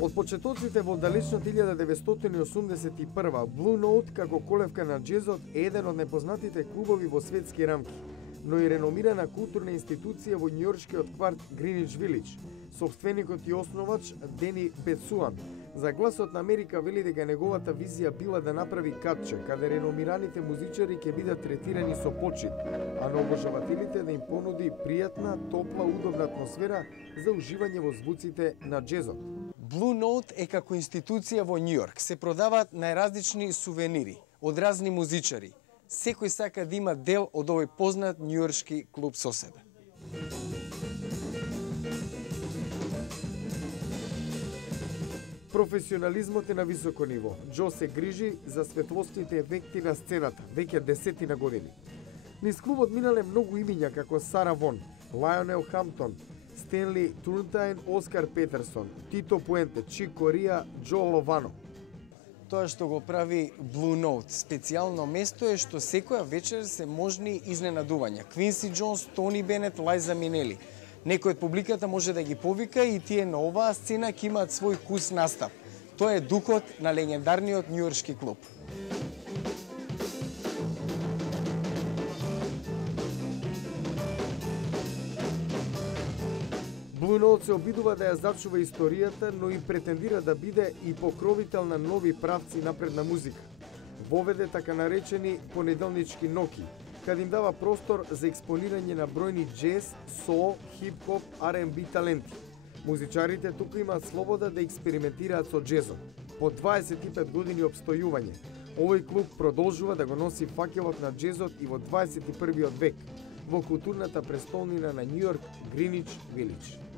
Од почетоците во далечната 1981, Blue Note како колевка на џезот е еден од непознатите клубови во светски рамки, но и реномирана културна институција во њујоршкиот кварт Гринич Вилидж. Собственикот и основач Дени Бецуан за Гласот на Америка вели дека неговата визија била да направи катче каде реномираните музичари ќе бидат третирани со почит, а на обожавателите да им понуди пријатна, топла, удобна атмосфера за уживање во звуците на џезот. Blue Note е како институција во Њујорк. Се продаваат најразлични сувенири од разни музичари. Секој сака да има дел од овој познат њујоршки клуб со себе. Професионализмот е на високо ниво. Џо се грижи за светлосните ефекти на сцената, веќе 10 години. Низ клубот минале многу имиња како Сара Вон, Лајонел Хамптон, Стенли Турнтајн, Оскар Петерсон, Тито Пуенте, Чик Корија, Џо Ловано. Тоа што го прави Blue Note специјално место е што секоја вечер се можни изненадувања. Квинси Џонс, Тони Бенет, Лајза Минели. Некој од публиката може да ги повика и тие на оваа сцена ќе имаат свој кус настап. Тоа е духот на легендарниот њујоршки клуб. Blue Note се обидува да ја зачува историјата, но и претендира да биде и покровител на нови правци напредна музика. Воведе така наречени понеделнички ноки, каде им дава простор за експонирање на бројни џез, соул, хип-хоп, R&B таленти. Музичарите тука имаат слобода да експериментираат со џезот. По 25 години опстојување, овој клуб продолжува да го носи факелот на џезот и во 21. век во културната престолнина на Њујорк, Гринич Вилидж.